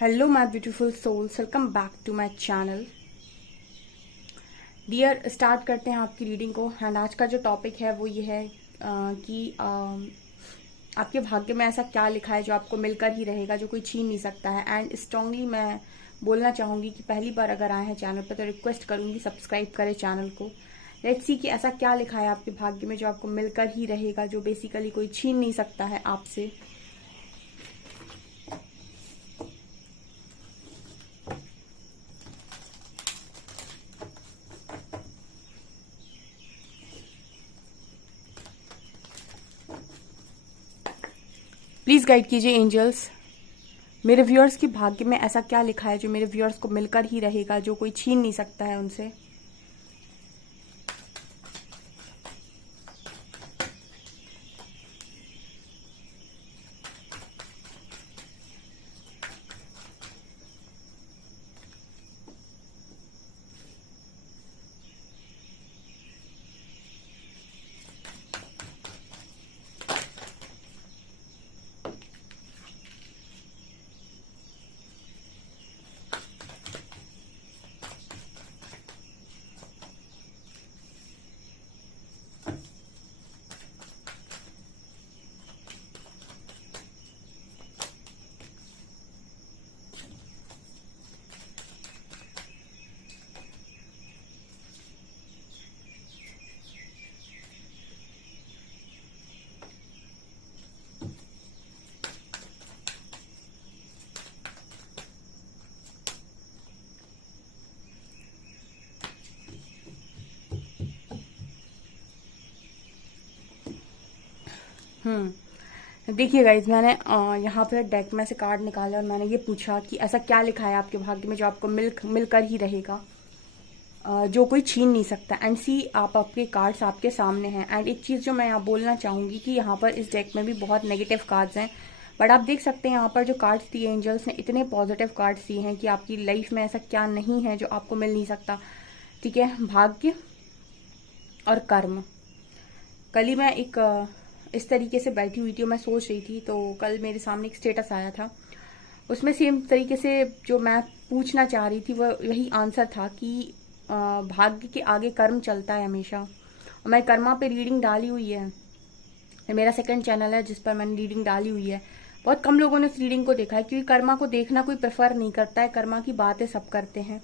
Hello my beautiful souls, welcome back to my channel. Dear, start करते हैं आपकी reading को। एंड आज का जो टॉपिक है वो ये है कि आपके भाग्य में ऐसा क्या लिखा है जो आपको मिलकर ही रहेगा, जो कोई छीन नहीं सकता है। एंड स्ट्रांगली मैं बोलना चाहूँगी कि पहली बार अगर आए हैं चैनल पर तो रिक्वेस्ट करूँगी सब्सक्राइब करें चैनल को। लेट्स सी कि ऐसा क्या लिखा है आपके भाग्य में जो आपको मिलकर ही रहेगा, जो बेसिकली कोई छीन नहीं सकता है आपसे। प्लीज गाइड कीजिए एंजल्स, मेरे व्यूअर्स की भाग्य में ऐसा क्या लिखा है जो मेरे व्यूअर्स को मिलकर ही रहेगा, जो कोई छीन नहीं सकता है उनसे। देखिए गाइज, मैंने यहाँ पर डेक में से कार्ड निकाला और मैंने ये पूछा कि ऐसा क्या लिखा है आपके भाग्य में जो आपको मिलकर ही रहेगा, जो कोई छीन नहीं सकता। एंड सी, आपके कार्ड्स आपके सामने हैं। एंड एक चीज़ जो मैं यहाँ बोलना चाहूँगी कि यहाँ पर इस डेक में भी बहुत नेगेटिव कार्ड्स हैं, बट आप देख सकते हैं यहाँ पर जो कार्ड्स दिए एंजल्स ने, इतने पॉजिटिव कार्ड्स दिए हैं कि आपकी लाइफ में ऐसा क्या नहीं है जो आपको मिल नहीं सकता। ठीक है, भाग्य और कर्म। कल ही मैं एक इस तरीके से बैठी हुई थी, मैं सोच रही थी, तो कल मेरे सामने एक स्टेटस आया था, उसमें सेम तरीके से जो मैं पूछना चाह रही थी वह यही आंसर था कि भाग्य के आगे कर्म चलता है हमेशा। और मैं कर्मा पे रीडिंग डाली हुई है, ये मेरा सेकंड चैनल है जिस पर मैंने रीडिंग डाली हुई है। बहुत कम लोगों ने इस रीडिंग को देखा है क्योंकि कर्मा को देखना कोई प्रेफर नहीं करता है, कर्मा की बातें सब करते हैं,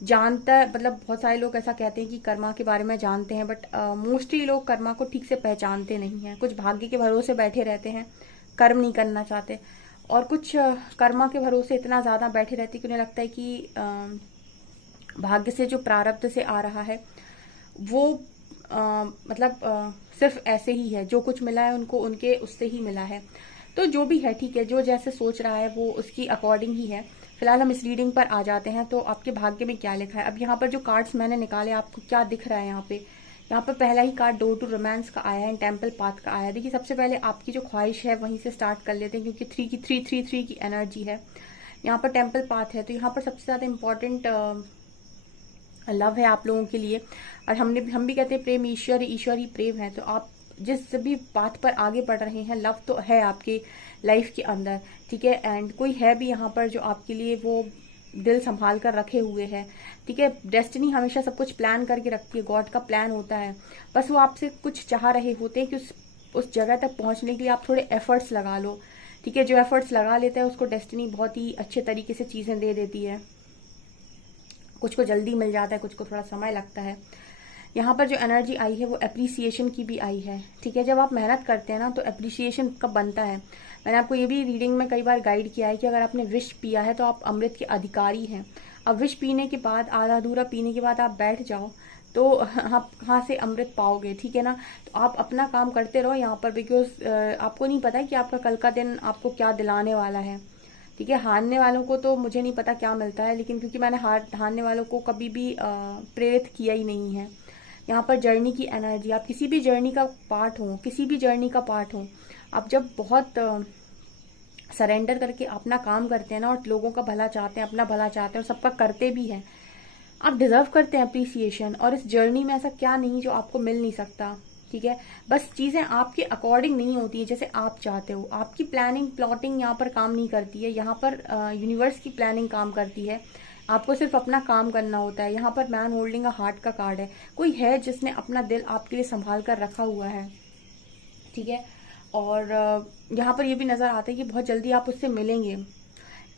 जानता है। मतलब बहुत सारे लोग ऐसा कहते हैं कि कर्मा के बारे में जानते हैं, बट मोस्टली लोग कर्मा को ठीक से पहचानते नहीं हैं। कुछ भाग्य के भरोसे बैठे रहते हैं, कर्म नहीं करना चाहते, और कुछ कर्मा के भरोसे इतना ज़्यादा बैठे रहते हैं कि उन्हें लगता है कि भाग्य से जो प्रारब्ध से आ रहा है वो सिर्फ ऐसे ही है, जो कुछ मिला है उनको उनके उससे ही मिला है। तो जो भी है ठीक है, जो जैसे सोच रहा है वो उसकी अकॉर्डिंग ही है। फिलहाल हम इस रीडिंग पर आ जाते हैं। तो आपके भाग्य में क्या लिखा है। अब यहाँ पर जो कार्ड्स मैंने निकाले, आपको क्या दिख रहा है यहाँ पे। यहाँ पर पहला ही कार्ड डोर टू रोमांस का आया है, टेम्पल पाथ का आया है। देखिए, सबसे पहले आपकी जो ख्वाहिश है वहीं से स्टार्ट कर लेते हैं, क्योंकि 3 की एनर्जी है। यहाँ पर टेम्पल पाथ है, तो यहाँ पर सबसे ज्यादा इंपॉर्टेंट लव है आप लोगों के लिए। और हम भी कहते हैं प्रेम ईश्वर, ईश्वर ही प्रेम है। तो आप जिस भी बात पर आगे बढ़ रहे हैं, लव तो है आपके लाइफ के अंदर, ठीक है। एंड कोई है भी यहाँ पर जो आपके लिए वो दिल संभाल कर रखे हुए है, ठीक है। डेस्टिनी हमेशा सब कुछ प्लान करके रखती है, गॉड का प्लान होता है। बस वो आपसे कुछ चाह रहे होते हैं कि उस जगह तक पहुंचने के लिए आप थोड़े एफर्ट्स लगा लो, ठीक है। जो एफर्ट्स लगा लेता है उसको डेस्टिनी बहुत ही अच्छे तरीके से चीजें दे देती है। कुछ को जल्दी मिल जाता है, कुछ को थोड़ा समय लगता है। यहाँ पर जो एनर्जी आई है वो एप्रिसिएशन की भी आई है, ठीक है। जब आप मेहनत करते हैं ना तो एप्रिसिएशन कब बनता है। मैंने आपको ये भी रीडिंग में कई बार गाइड किया है कि अगर आपने विष पिया है तो आप अमृत के अधिकारी हैं। अब विष पीने के बाद, आधा अधूरा पीने के बाद आप बैठ जाओ तो आप कहाँ से अमृत पाओगे, ठीक है ना। तो आप अपना काम करते रहो यहाँ पर, बिकॉज आपको नहीं पता कि आपका कल का दिन आपको क्या दिलाने वाला है, ठीक है। हारने वालों को तो मुझे नहीं पता क्या मिलता है, लेकिन क्योंकि मैंने हारने वालों को कभी भी प्रेरित किया ही नहीं है। यहाँ पर जर्नी की एनर्जी, आप किसी भी जर्नी का पार्ट हो, किसी भी जर्नी का पार्ट हो, आप जब बहुत सरेंडर करके अपना काम करते हैं ना और लोगों का भला चाहते हैं, अपना भला चाहते हैं और सबका करते भी हैं, आप डिजर्व करते हैं अप्रिसिएशन। और इस जर्नी में ऐसा क्या नहीं जो आपको मिल नहीं सकता, ठीक है। बस चीजें आपके अकॉर्डिंग नहीं होती है जैसे आप चाहते हो। आपकी प्लानिंग प्लॉटिंग यहाँ पर काम नहीं करती है, यहाँ पर यूनिवर्स की प्लानिंग काम करती है। आपको सिर्फ अपना काम करना होता है। यहाँ पर मैन होल्डिंग अ हार्ट का कार्ड है। कोई है जिसने अपना दिल आपके लिए संभाल कर रखा हुआ है, ठीक है। और यहाँ पर ये भी नजर आता है कि बहुत जल्दी आप उससे मिलेंगे।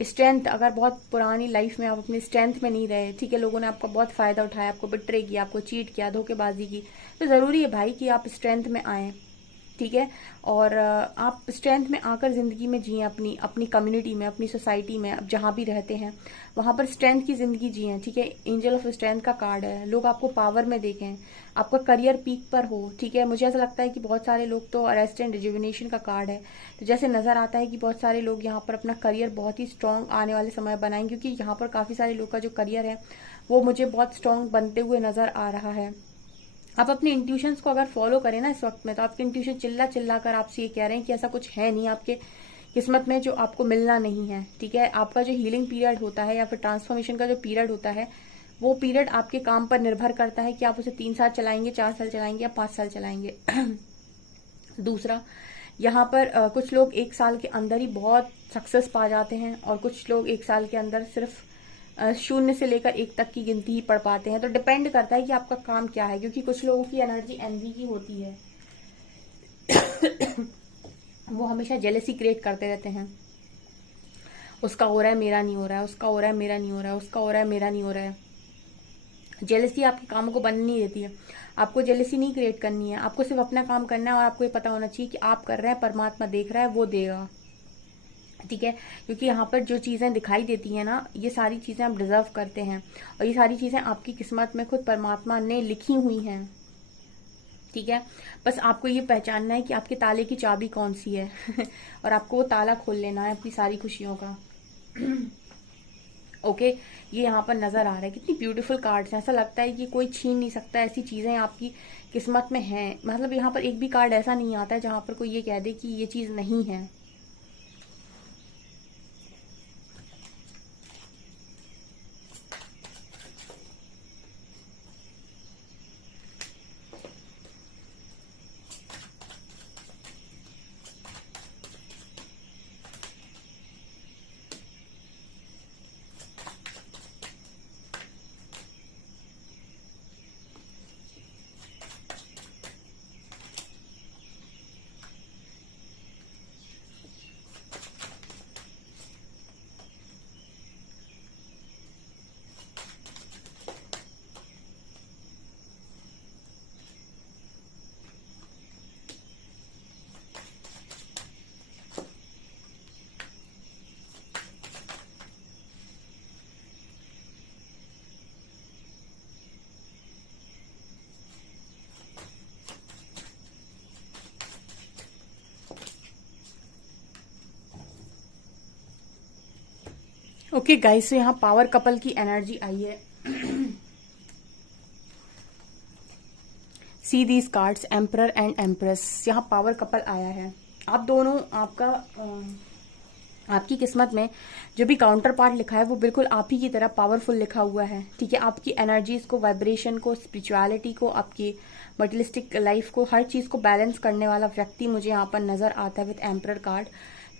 स्ट्रेंथ, अगर बहुत पुरानी लाइफ में आप अपनी स्ट्रेंथ में नहीं रहे, ठीक है, लोगों ने आपका बहुत फायदा उठाया, आपको बिट्रे किया, आपको चीट किया, धोखेबाजी की, तो जरूरी है भाई कि आप स्ट्रेंथ में आए, ठीक है। और आप स्ट्रेंथ में आकर जिंदगी में जिए, अपनी अपनी कम्युनिटी में, अपनी सोसाइटी में, अब जहां भी रहते हैं वहां पर स्ट्रेंथ की जिंदगी जिए, ठीक है। एंजल ऑफ स्ट्रेंथ का कार्ड है। लोग आपको पावर में देखें, आपका करियर पीक पर हो, ठीक है। मुझे ऐसा लगता है कि बहुत सारे लोग तो अरेस्ट एंड रिजुविनेशन का कार्ड है, तो जैसे नजर आता है कि बहुत सारे लोग यहाँ पर अपना करियर बहुत ही स्ट्रांग आने वाले समय बनाएंगे, क्योंकि यहाँ पर काफी सारे लोग का जो करियर है वो मुझे बहुत स्ट्रांग बनते हुए नजर आ रहा है। आप अपने इंट्यूशंस को अगर फॉलो करें ना इस वक्त में, तो आपके इंट्यूशन चिल्ला चिल्ला कर आपसे ये कह रहे हैं कि ऐसा कुछ है नहीं आपके किस्मत में जो आपको मिलना नहीं है, ठीक है। आपका जो हीलिंग पीरियड होता है या फिर ट्रांसफॉर्मेशन का जो पीरियड होता है, वो पीरियड आपके काम पर निर्भर करता है कि आप उसे 3 साल चलाएंगे, 4 साल चलाएंगे या 5 साल चलाएंगे। दूसरा, यहाँ पर कुछ लोग 1 साल के अंदर ही बहुत सक्सेस पा जाते हैं, और कुछ लोग 1 साल के अंदर सिर्फ 0 से लेकर 1 तक की गिनती ही पढ़ पाते हैं। तो डिपेंड करता है कि आपका काम क्या है, क्योंकि कुछ लोगों की एनर्जी एनवी की होती है। वो हमेशा जेलेसी क्रिएट करते रहते हैं। उसका हो रहा है मेरा नहीं हो रहा है, उसका हो रहा है मेरा नहीं हो रहा है, उसका हो रहा है मेरा नहीं हो रहा है। जेलेसी आपके कामों को बनने नहीं देती है। आपको जेलेसी नहीं क्रिएट करनी है, आपको सिर्फ अपना काम करना है, और आपको ये पता होना चाहिए कि आप कर रहे हैं, परमात्मा देख रहा है, वो देगा, ठीक है। क्योंकि यहाँ पर जो चीजें दिखाई देती हैं ना, ये सारी चीजें आप डिजर्व करते हैं, और ये सारी चीजें आपकी किस्मत में खुद परमात्मा ने लिखी हुई हैं, ठीक है। बस आपको ये पहचानना है कि आपके ताले की चाबी कौन सी है और आपको वो ताला खोल लेना है अपनी सारी खुशियों का। ओके, ये यहाँ पर नजर आ रहा है। कितनी ब्यूटीफुल कार्ड्स हैं, ऐसा लगता है कि कोई छीन नहीं सकता, ऐसी चीजें आपकी किस्मत में हैं। मतलब यहाँ पर एक भी कार्ड ऐसा नहीं आता है जहां पर कोई ये कह दे कि ये चीज नहीं है। ओके गाइस, तो यहाँ पावर कपल की एनर्जी आई है। See these cards, emperor and empress. यहाँ पावर कपल आया है। आप दोनों, आपकी किस्मत में जो भी काउंटर पार्ट लिखा है वो बिल्कुल आप ही की तरह पावरफुल लिखा हुआ है, ठीक है। आपकी एनर्जीज को, वाइब्रेशन को, स्पिरिचुअलिटी को, आपकी मटेरियलिस्टिक लाइफ को, हर चीज को बैलेंस करने वाला व्यक्ति मुझे यहाँ पर नजर आता है विद एम्परर कार्ड,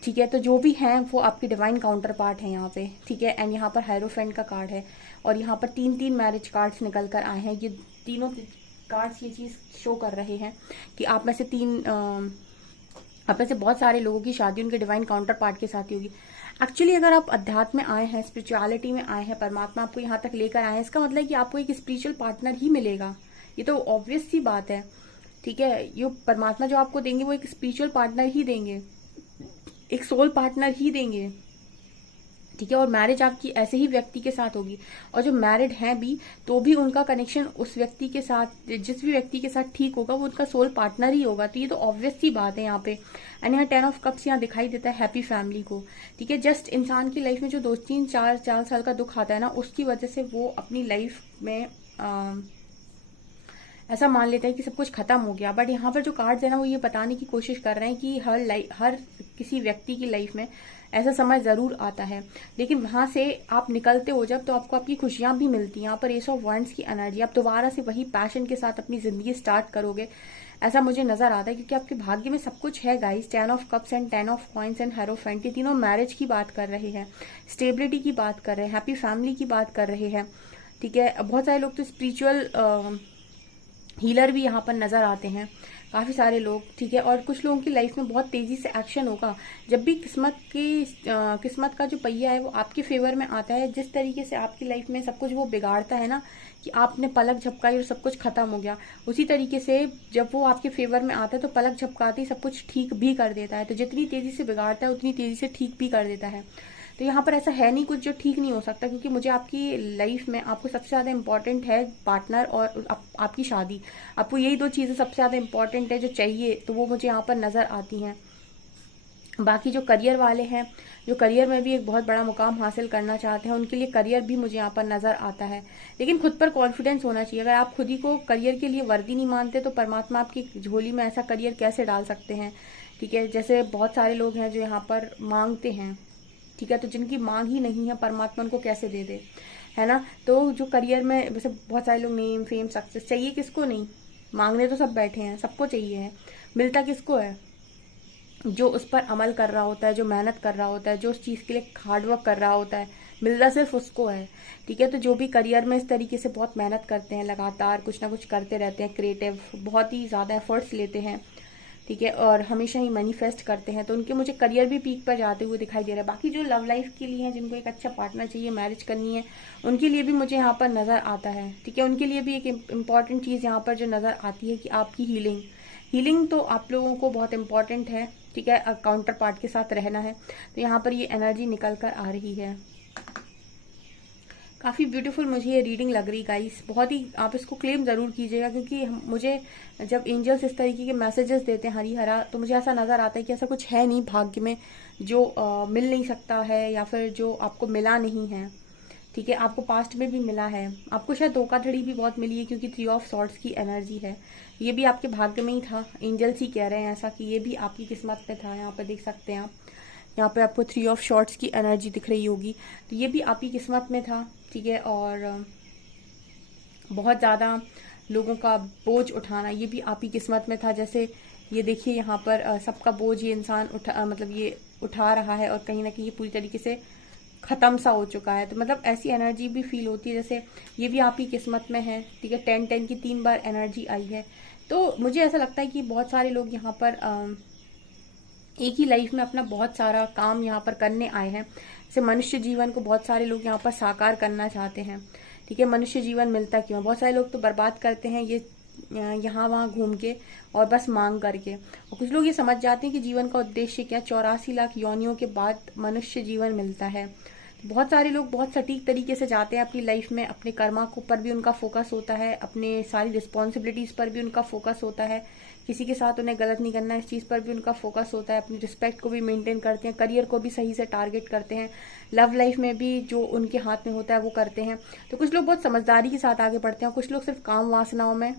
ठीक है। तो जो भी हैं वो आपकी डिवाइन काउंटर पार्ट है यहाँ पे, ठीक है। एंड यहाँ पर हायरोफेंट का कार्ड है, और यहाँ पर 3 मैरिज कार्ड्स निकल कर आए हैं। ये तीनों कार्ड्स ये चीज शो कर रहे हैं कि आप में से बहुत सारे लोगों की शादी उनके डिवाइन काउंटर पार्ट के साथ ही होगी। एक्चुअली अगर आप अध्यात्म में आए हैं, स्पिरिचुअलिटी में आए हैं, परमात्मा आपको यहाँ तक लेकर आए हैं, इसका मतलब है कि आपको एक स्पिरिचुअल पार्टनर ही मिलेगा। ये तो ऑब्वियस सी बात है, ठीक है। ये परमात्मा जो आपको देंगे वो एक स्पिरिचुअल पार्टनर ही देंगे, एक सोल पार्टनर ही देंगे, ठीक है। और मैरिज आपकी ऐसे ही व्यक्ति के साथ होगी, और जो मैरिड हैं भी तो भी उनका कनेक्शन उस व्यक्ति के साथ, जिस भी व्यक्ति के साथ ठीक होगा वो उनका सोल पार्टनर ही होगा। तो ये तो ऑब्वियस सी बात है यहाँ पे। एंड यहाँ 10 ऑफ कप्स यहाँ दिखाई देता है हैप्पी फैमिली को, ठीक है। जस्ट इंसान की लाइफ में जो 2-3-4 साल का दुख आता है ना, उसकी वजह से वो अपनी लाइफ में ऐसा मान लेता है कि सब कुछ खत्म हो गया। बट यहाँ पर जो कार्ड्स है ना, वो ये बताने की कोशिश कर रहे हैं कि हर किसी व्यक्ति की लाइफ में ऐसा समय जरूर आता है, लेकिन वहां से आप निकलते हो जब, तो आपको आपकी खुशियां भी मिलती हैं। यहाँ पर एस ऑफ वंड्स की एनर्जी, आप दोबारा से वही पैशन के साथ अपनी जिंदगी स्टार्ट करोगे। ऐसा मुझे नजर आता है, क्योंकि आपके भाग्य में सब कुछ है guys. 10 of cups and 10 of coins and hierophant, ये तीनों मैरिज की बात कर रहे हैं, स्टेबिलिटी की बात कर रहे हैं, हैप्पी फैमिली की बात कर रहे हैं। ठीक है, बहुत सारे लोग तो स्पिरिचुअल हीलर भी यहाँ पर नजर आते हैं, काफी सारे लोग। ठीक है, और कुछ लोगों की लाइफ में बहुत तेजी से एक्शन होगा। जब भी किस्मत का जो पहिया है वो आपके फेवर में आता है, जिस तरीके से आपकी लाइफ में सब कुछ वो बिगाड़ता है ना, कि आपने पलक झपकाई और सब कुछ खत्म हो गया, उसी तरीके से जब वो आपके फेवर में आता है तो पलक झपकाते ही सब कुछ ठीक भी कर देता है। तो जितनी तेजी से बिगाड़ता है उतनी तेजी से ठीक भी कर देता है। तो यहाँ पर ऐसा है नहीं कुछ जो ठीक नहीं हो सकता, क्योंकि मुझे आपकी लाइफ में आपको सबसे ज्यादा इंपॉर्टेंट है पार्टनर और आपकी शादी। आपको यही दो चीजें सबसे ज्यादा इंपॉर्टेंट है जो चाहिए, तो वो मुझे यहाँ पर नजर आती हैं। बाकी जो करियर वाले हैं, जो करियर में भी एक बहुत बड़ा मुकाम हासिल करना चाहते हैं, उनके लिए करियर भी मुझे यहाँ पर नजर आता है। लेकिन खुद पर कॉन्फिडेंस होना चाहिए। अगर आप खुद ही को करियर के लिए वर्दी नहीं मानते तो परमात्मा आपकी झोली में ऐसा करियर कैसे डाल सकते हैं। ठीक है, जैसे बहुत सारे लोग हैं जो यहाँ पर मांगते हैं, ठीक है, तो जिनकी मांग ही नहीं है परमात्मा उनको कैसे दे दे, है ना। तो जो करियर में वैसे बहुत सारे लोग नेम फेम सक्सेस चाहिए, किसको नहीं, मांगने तो सब बैठे हैं, सबको चाहिए है, मिलता किसको है, जो उस पर अमल कर रहा होता है, जो मेहनत कर रहा होता है, जो उस चीज के लिए हार्डवर्क कर रहा होता है, मिलता सिर्फ उसको है। ठीक है, तो जो भी करियर में इस तरीके से बहुत मेहनत करते हैं, लगातार कुछ ना कुछ करते रहते हैं, क्रिएटिव बहुत ही ज्यादा एफर्ट्स लेते हैं, ठीक है, और हमेशा ही मैनिफेस्ट करते हैं, तो उनके मुझे करियर भी पीक पर जाते हुए दिखाई दे रहा है। बाकी जो लव लाइफ के लिए हैं, जिनको एक अच्छा पार्टनर चाहिए, मैरिज करनी है, उनके लिए भी मुझे यहाँ पर नजर आता है। ठीक है, उनके लिए भी एक इम्पॉर्टेंट चीज यहाँ पर जो नजर आती है कि आपकी हीलिंग तो आप लोगों को बहुत इंपॉर्टेंट है। ठीक है, काउंटर पार्ट के साथ रहना है, तो यहाँ पर ये एनर्जी निकल कर आ रही है। काफ़ी ब्यूटीफुल मुझे ये रीडिंग लग रही गाइस, बहुत ही। आप इसको क्लेम ज़रूर कीजिएगा, क्योंकि मुझे जब एंजल्स इस तरीके के मैसेजेस देते हैं हरी हरा, तो मुझे ऐसा नज़र आता है कि ऐसा कुछ है नहीं भाग्य में जो मिल नहीं सकता है, या फिर जो आपको मिला नहीं है। ठीक है, आपको पास्ट में भी मिला है, आपको शायद धोखाधड़ी भी बहुत मिली है, क्योंकि 3 ऑफ सॉर्ड्स की एनर्जी है। ये भी आपके भाग्य में ही था, एंजल्स ही कह रहे हैं ऐसा कि ये भी आपकी किस्मत में था। यहाँ पर देख सकते हैं आप, यहाँ पे आपको 3 ऑफ शॉर्ट्स की एनर्जी दिख रही होगी, तो ये भी आपकी किस्मत में था। ठीक है, और बहुत ज़्यादा लोगों का बोझ उठाना, ये भी आपकी किस्मत में था। जैसे ये देखिए यहाँ पर सबका बोझ ये इंसान मतलब ये उठा रहा है, और कहीं ना कहीं ये पूरी तरीके से खत्म सा हो चुका है। तो मतलब ऐसी एनर्जी भी फील होती है, जैसे ये भी आपकी किस्मत में है। ठीक है, 10-10 की 3 बार एनर्जी आई है, तो मुझे ऐसा लगता है कि बहुत सारे लोग यहाँ पर एक ही लाइफ में अपना बहुत सारा काम यहाँ पर करने आए हैं। जैसे मनुष्य जीवन को बहुत सारे लोग यहाँ पर साकार करना चाहते हैं। ठीक है, मनुष्य जीवन मिलता क्यों है, बहुत सारे लोग तो बर्बाद करते हैं ये यहाँ वहाँ घूम के और बस मांग करके। और कुछ लोग ये समझ जाते हैं कि जीवन का उद्देश्य क्या, 84 लाख योनियों के बाद मनुष्य जीवन मिलता है। बहुत सारे लोग बहुत सटीक तरीके से जाते हैं अपनी लाइफ में, अपने कर्मा को पर भी उनका फोकस होता है, अपने सारी रिस्पॉन्सिबिलिटीज पर भी उनका फोकस होता है, किसी के साथ उन्हें गलत नहीं करना इस चीज पर भी उनका फोकस होता है, अपनी रिस्पेक्ट को भी मेंटेन करते हैं, करियर को भी सही से टारगेट करते हैं, लव लाइफ में भी जो उनके हाथ में होता है वो करते हैं। तो कुछ लोग बहुत समझदारी के साथ आगे बढ़ते हैं, कुछ लोग सिर्फ काम वासनाओं में,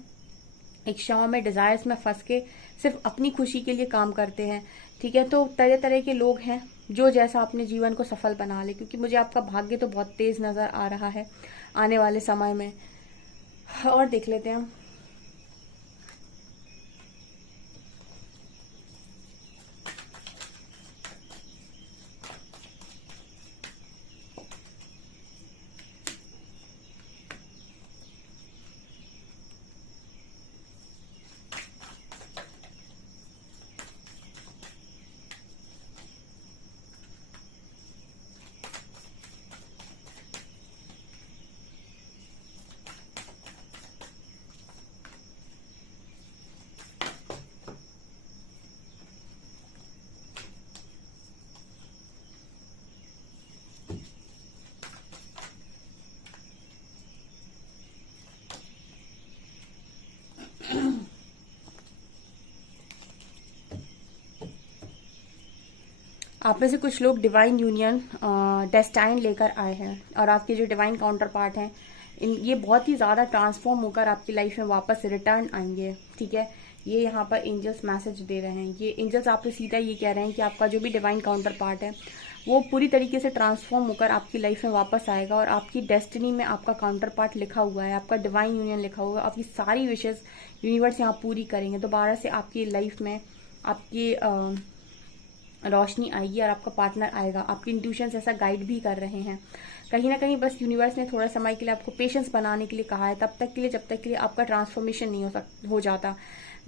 इच्छाओं में, डिजायर्स में फंस के सिर्फ अपनी खुशी के लिए काम करते हैं। ठीक है, तो तरह तरह के लोग हैं जो जैसा अपने जीवन को सफल बना ले, क्योंकि मुझे आपका भाग्य तो बहुत तेज नजर आ रहा है आने वाले समय में। और देख लेते हैं आप में से कुछ लोग डिवाइन यूनियन डेस्टाइन लेकर आए हैं, और आपके जो डिवाइन काउंटर पार्ट हैं ये बहुत ही ज़्यादा ट्रांसफॉर्म होकर आपकी लाइफ में वापस रिटर्न आएंगे। ठीक है, ये यहाँ पर एंजल्स मैसेज दे रहे हैं, ये एंजल्स आपसे सीधा ये कह रहे हैं कि आपका जो भी डिवाइन काउंटर पार्ट है वो पूरी तरीके से ट्रांसफॉर्म होकर आपकी लाइफ में वापस आएगा और आपकी डेस्टिनी में आपका काउंटर पार्ट लिखा हुआ है, आपका डिवाइन यूनियन लिखा हुआ है। आपकी सारी विशेष यूनिवर्स यहाँ पूरी करेंगे। दोबारा से आपकी लाइफ में आपकी रोशनी आएगी और आपका पार्टनर आएगा। आपकी इंट्यूशंस ऐसा गाइड भी कर रहे हैं। कहीं ना कहीं बस यूनिवर्स ने थोड़ा समय के लिए आपको पेशेंस बनाने के लिए कहा है, तब तक के लिए जब तक के लिए आपका ट्रांसफॉर्मेशन नहीं हो जाता।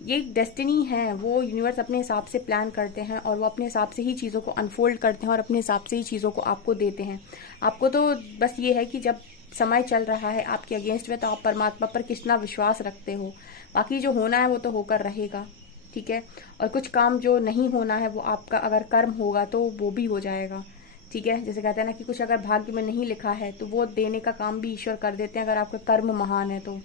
ये डेस्टिनी है, वो यूनिवर्स अपने हिसाब से प्लान करते हैं और वो अपने हिसाब से ही चीज़ों को अनफोल्ड करते हैं और अपने हिसाब से ही चीज़ों को आपको देते हैं। आपको तो बस ये है कि जब समय चल रहा है आपके अगेंस्ट में, तो आप परमात्मा पर कितना विश्वास रखते हो। बाकी जो होना है वो तो होकर रहेगा, ठीक है। और कुछ काम जो नहीं होना है वो आपका अगर कर्म होगा तो वो भी हो जाएगा, ठीक है। जैसे कहते हैं ना कि कुछ अगर भाग्य में नहीं लिखा है तो वो देने का काम भी ईश्वर कर देते हैं, अगर आपका कर्म महान है तो।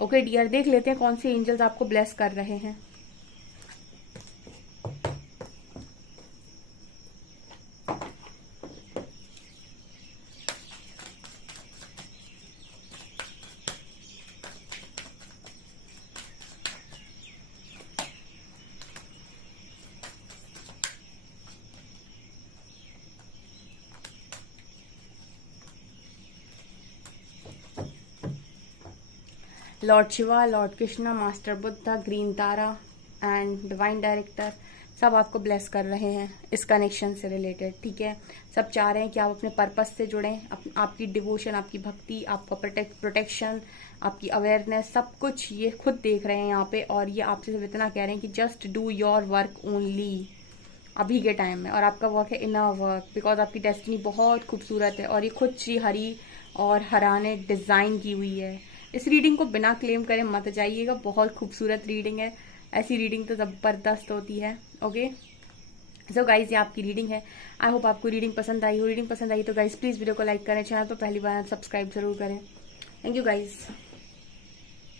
ओके डियर, देख लेते हैं कौन से एंजल्स आपको ब्लेस कर रहे हैं। Lord Shiva, Lord Krishna, master Buddha, green Tara and divine director सब आपको ब्लेस कर रहे हैं इस कनेक्शन से रिलेटेड, ठीक है। सब चाह रहे हैं कि आप अपने पर्पस से जुड़ें। आपकी डिवोशन, आपकी भक्ति, आपका प्रोटेक्शन, आपकी अवेयरनेस, सब कुछ ये खुद देख रहे हैं यहाँ पे। और ये आपसे सिर्फ इतना कह रहे हैं कि just do your work only अभी के टाइम में। और आपका वर्क है इनर वर्क, बिकॉज आपकी डेस्टिनी बहुत खूबसूरत है और ये खुद श्री हरि और हरा ने डिजाइन की हुई है। इस रीडिंग को बिना क्लेम करे मत जाइएगा, बहुत खूबसूरत रीडिंग है। ऐसी रीडिंग तो जबरदस्त होती है। ओके सो गाइज, ये आपकी रीडिंग है। आई होप आपको रीडिंग पसंद आई हो। रीडिंग पसंद आई तो गाइज प्लीज वीडियो को लाइक करें, चैनल पर पहली बार सब्सक्राइब जरूर करें। Thank you guys.